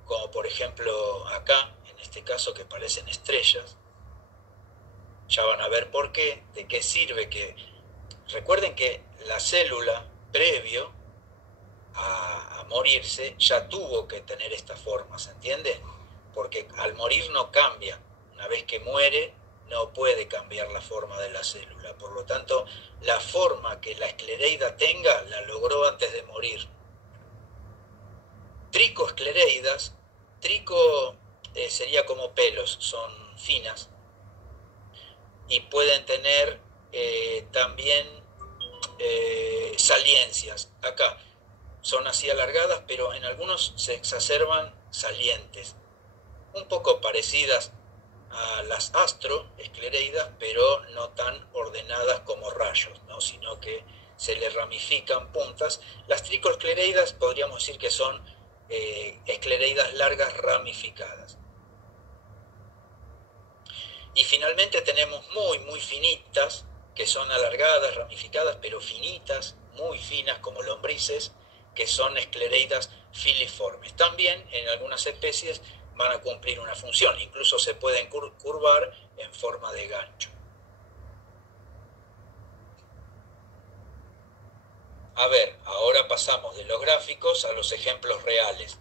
como por ejemplo acá, en este caso que parecen estrellas. Ya van a ver por qué, de qué sirve que... Recuerden que la célula, previo a morirse, ya tuvo que tener esta forma, ¿se entiende? Porque al morir no cambia. Una vez que muere, no puede cambiar la forma de la célula. Por lo tanto, la forma que la esclereida tenga, la logró antes de morir. Tricoesclereidas, trico sería como pelos, son finas. Y pueden tener también saliencias. Acá son así alargadas, pero en algunos se exacerban salientes. Un poco parecidas a las astroesclereidas, pero no tan ordenadas como rayos, ¿no? Sino que se le ramifican puntas. Las tricoesclereidas podríamos decir que son esclereidas largas ramificadas. Y finalmente tenemos muy finitas, que son alargadas, ramificadas, pero finitas, muy finas como lombrices, que son esclereidas filiformes. También en algunas especies van a cumplir una función, incluso se pueden curvar en forma de gancho. A ver, ahora pasamos de los gráficos a los ejemplos reales.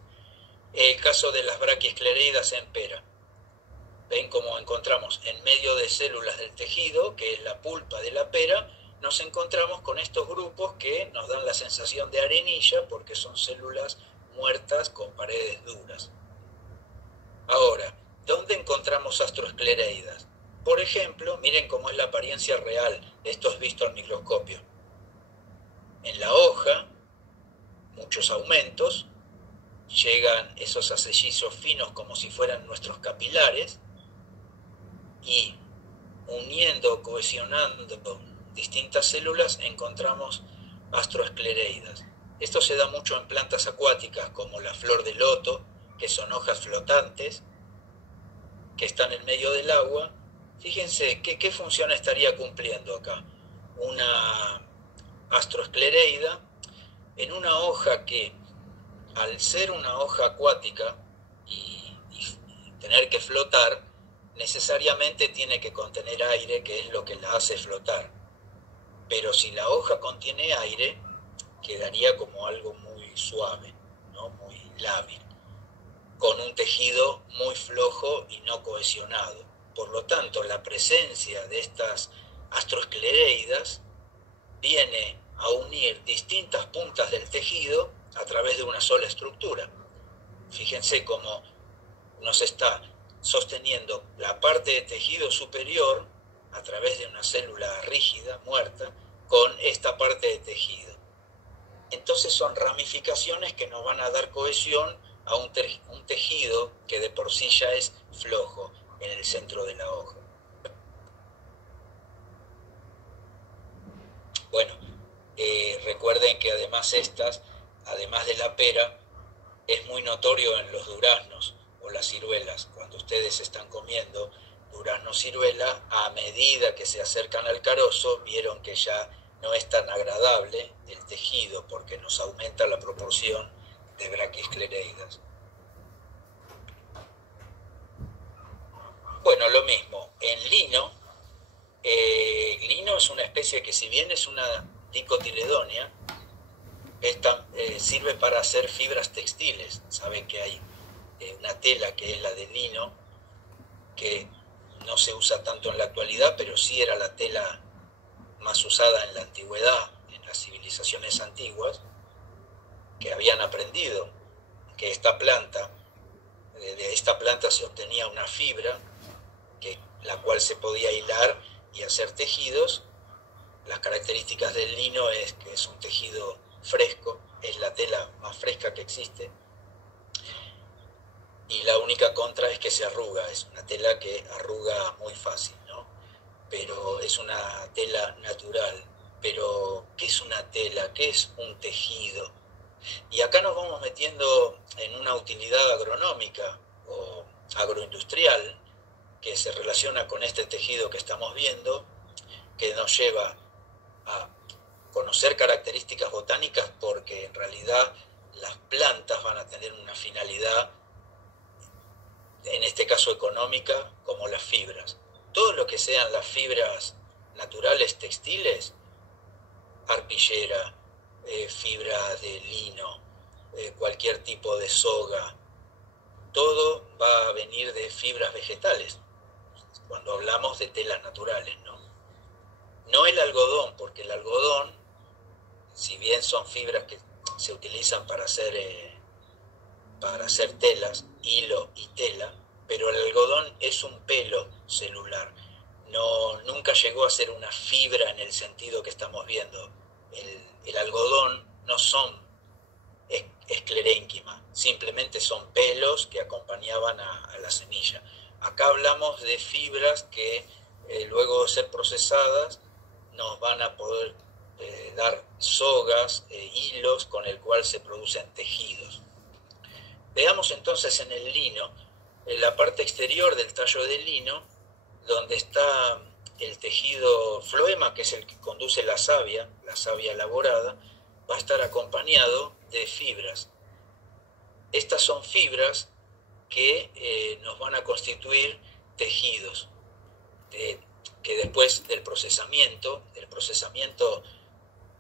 El caso de las braquiesclereidas en pera. Ven cómo encontramos en medio de células del tejido, que es la pulpa de la pera, nos encontramos con estos grupos que nos dan la sensación de arenilla porque son células muertas con paredes duras. Ahora, ¿dónde encontramos astroesclereidas? Por ejemplo, miren cómo es la apariencia real. Esto es visto al microscopio. En la hoja, muchos aumentos, llegan esos acellizos finos como si fueran nuestros capilares y uniendo, cohesionando distintas células encontramos astroesclereidas. Esto se da mucho en plantas acuáticas como la flor de loto, que son hojas flotantes que están en medio del agua. Fíjense qué función estaría cumpliendo acá. Una astroesclereida en una hoja que, al ser una hoja acuática y tener que flotar, necesariamente tiene que contener aire, que es lo que la hace flotar. Pero si la hoja contiene aire, quedaría como algo muy suave, ¿no? Muy lábil, con un tejido muy flojo y no cohesionado. Por lo tanto, la presencia de estas astroesclereidas viene a unir distintas puntas del tejido a través de una sola estructura. Fíjense cómo nos está sosteniendo la parte de tejido superior a través de una célula rígida, muerta, con esta parte de tejido. Entonces son ramificaciones que nos van a dar cohesión a un tejido que de por sí ya es flojo en el centro de la hoja. Bueno, recuerden que además además de la pera, es muy notorio en los duraznos o las ciruelas. Cuando ustedes están comiendo durazno ciruela, a medida que se acercan al carozo, vieron que ya no es tan agradable el tejido porque nos aumenta la proporción de braquiosclereidas. Bueno, lo mismo, en lino, lino es una especie que, si bien es una dicotiledónea, sirve para hacer fibras textiles. Saben que hay una tela que es la de lino, que no se usa tanto en la actualidad, pero sí era la tela más usada en la antigüedad, en las civilizaciones antiguas, que habían aprendido que de esta planta se obtenía una fibra, la cual se podía hilar y hacer tejidos. Las características del lino es que es un tejido fresco, es la tela más fresca que existe, y la única contra es que se arruga, es una tela que arruga muy fácil, ¿no? Pero es una tela natural. Pero, ¿qué es una tela? ¿Qué es un tejido? Y acá nos vamos metiendo en una utilidad agronómica o agroindustrial que se relaciona con este tejido que estamos viendo, que nos lleva a conocer características botánicas, porque en realidad las plantas van a tener una finalidad, en este caso económica, como las fibras. Todo lo que sean las fibras naturales textiles, arpillera, fibra de lino, cualquier tipo de soga, todo va a venir de fibras vegetales, cuando hablamos de telas naturales, ¿no? No el algodón, porque el algodón, si bien son fibras que se utilizan para hacer telas, hilo y tela, pero el algodón es un pelo celular. Nunca llegó a ser una fibra en el sentido que estamos viendo. El algodón no son esclerénquima, simplemente son pelos que acompañaban a la semilla. Acá hablamos de fibras que luego de ser procesadas nos van a poder dar sogas, hilos con el cual se producen tejidos. Veamos entonces en el lino, en la parte exterior del tallo del lino, donde está el tejido floema, que es el que conduce la savia elaborada, va a estar acompañado de fibras. Estas son fibras que nos van a constituir tejidos, que después del procesamiento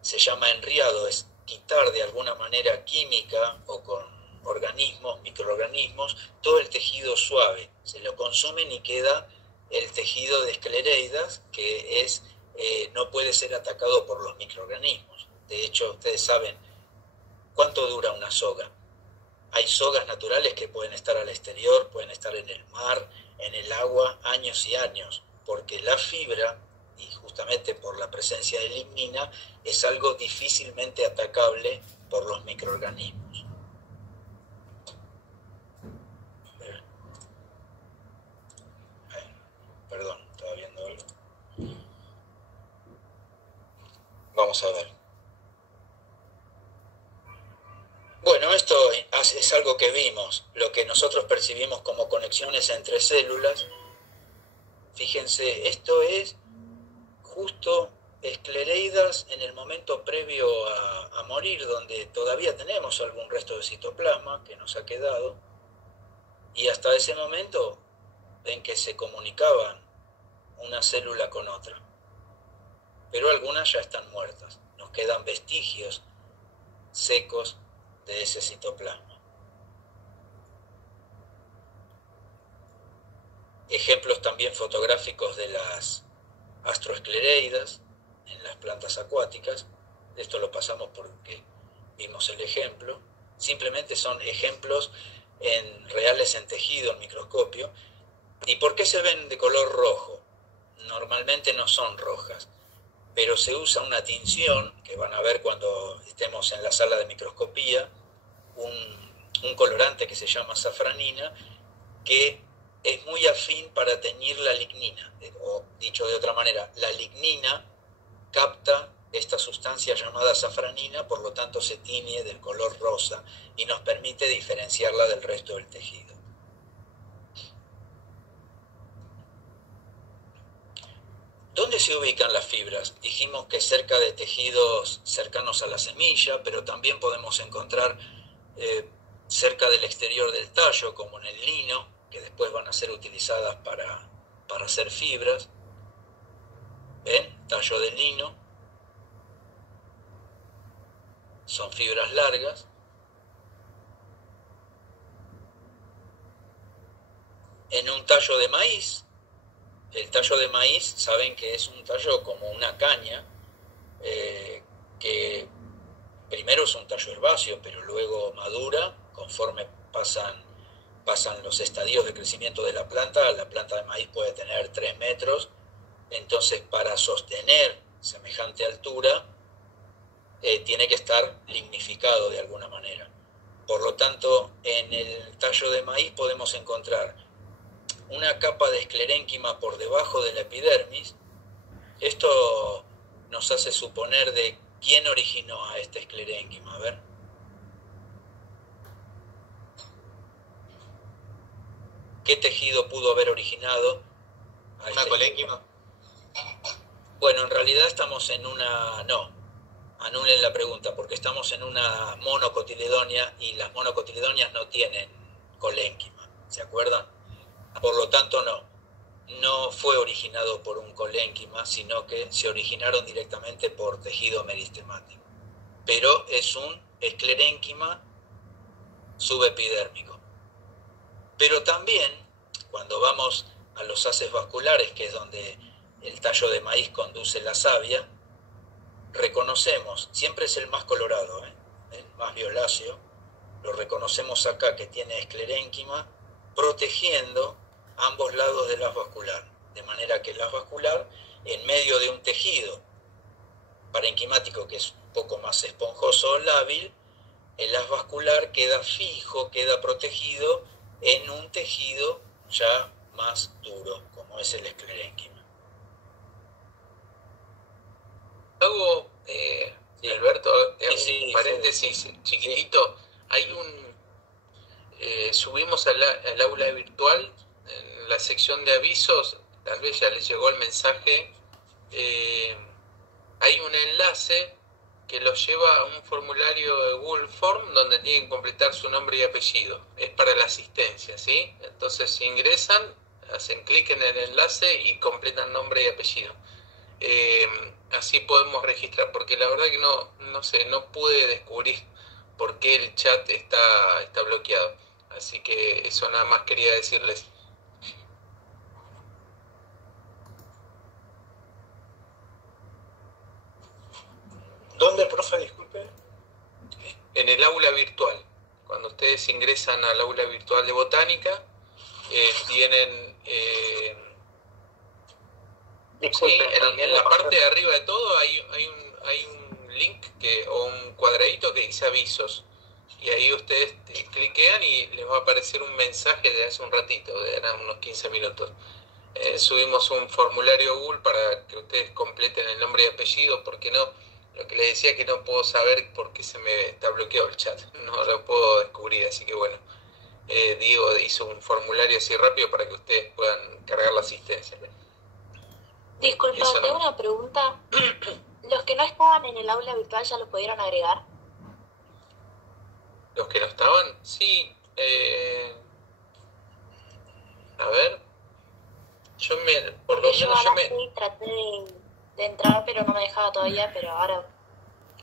se llama enriado, es quitar de alguna manera química o con microorganismos, todo el tejido suave, se lo consumen y queda el tejido de esclereidas, que no puede ser atacado por los microorganismos. De hecho, ustedes saben cuánto dura una soga. Hay sogas naturales que pueden estar al exterior, pueden estar en el mar, en el agua, años y años, porque la fibra, y justamente por la presencia de lignina, es algo difícilmente atacable por los microorganismos. Perdón, estaba viendo algo. Vamos a ver. Bueno, esto es algo que vimos, lo que nosotros percibimos como conexiones entre células. Fíjense, esto es justo esclereidas en el momento previo a morir, donde todavía tenemos algún resto de citoplasma que nos ha quedado, y hasta ese momento ven que se comunicaban una célula con otra, pero algunas ya están muertas, nos quedan vestigios secos de ese citoplasma. también fotográficos de las astroesclereidas en las plantas acuáticas. Esto lo pasamos porque vimos el ejemplo. Simplemente son ejemplos reales en tejido, en microscopio. ¿Y por qué se ven de color rojo? Normalmente no son rojas, pero se usa una tinción, que van a ver cuando estemos en la sala de microscopía, un colorante que se llama safranina, que es muy afín para teñir la lignina, o dicho de otra manera, la lignina capta esta sustancia llamada safranina, por lo tanto se tiñe del color rosa y nos permite diferenciarla del resto del tejido. ¿Dónde se ubican las fibras? Dijimos que cerca de tejidos cercanos a la semilla, pero también podemos encontrar cerca del exterior del tallo, como en el lino, que después van a ser utilizadas para hacer fibras. ¿Ven? Tallo de lino. Son fibras largas. En un tallo de maíz. El tallo de maíz, saben que es un tallo como una caña, que primero es un tallo herbáceo, pero luego madura conforme pasan los estadios de crecimiento de la planta. La planta de maíz puede tener 3 metros, entonces para sostener semejante altura tiene que estar lignificado de alguna manera. Por lo tanto, en el tallo de maíz podemos encontrar una capa de esclerénquima por debajo de la epidermis. Esto nos hace suponer de quién originó a este esclerénquima. A ver. ¿Qué tejido pudo haber originado a ¿Una colénquima? Bueno, en realidad estamos en una... No, anulen la pregunta, porque estamos en una monocotiledonia y las monocotiledonias no tienen colénquima. ¿Se acuerdan? Por lo tanto, no fue originado por un colénquima, sino que se originaron directamente por tejido meristemático. Pero es un esclerénquima subepidérmico. Pero también, cuando vamos a los haces vasculares, que es donde el tallo de maíz conduce la savia, reconocemos, siempre es el más colorado, el más violáceo, lo reconocemos acá que tiene esclerénquima, protegiendo ambos lados del haz vascular, de manera que el haz vascular, en medio de un tejido parenquimático que es un poco más esponjoso o lábil, el haz vascular queda fijo, queda protegido en un tejido ya más duro, como es el esclerénquima. Hago, Sí. Alberto, Sí, un paréntesis chiquitito. Hay subimos al aula virtual, en la sección de avisos, tal vez ya les llegó el mensaje, hay un enlace que los lleva a un formulario de Google Form donde tienen que completar su nombre y apellido. Es para la asistencia, ¿sí? Entonces, si ingresan, hacen clic en el enlace y completan nombre y apellido. Así podemos registrar, porque la verdad que no sé, no pude descubrir por qué el chat está bloqueado. Así que eso nada más quería decirles. ¿Dónde, profe? Disculpe. En el aula virtual. Cuando ustedes ingresan al aula virtual de botánica, tienen... Disculpe, sí, en la parte de arriba de todo hay un link o un cuadradito que dice avisos. Y ahí ustedes cliquean y les va a aparecer un mensaje de hace un ratito, eran unos 15 minutos. Subimos un formulario Google para que ustedes completen el nombre y apellido, porque no, lo que les decía que no puedo saber por qué se me está bloqueado el chat, no lo puedo descubrir, así que bueno, Diego hizo un formulario así rápido para que ustedes puedan cargar la asistencia. Disculpa, Eso no. tengo una pregunta. ¿Los que no estaban en el aula virtual ya los pudieron agregar? ¿Los que no estaban? Sí. A ver. Por lo Porque yo menos ahora sí traté de entrar, pero no me dejaba todavía, pero ahora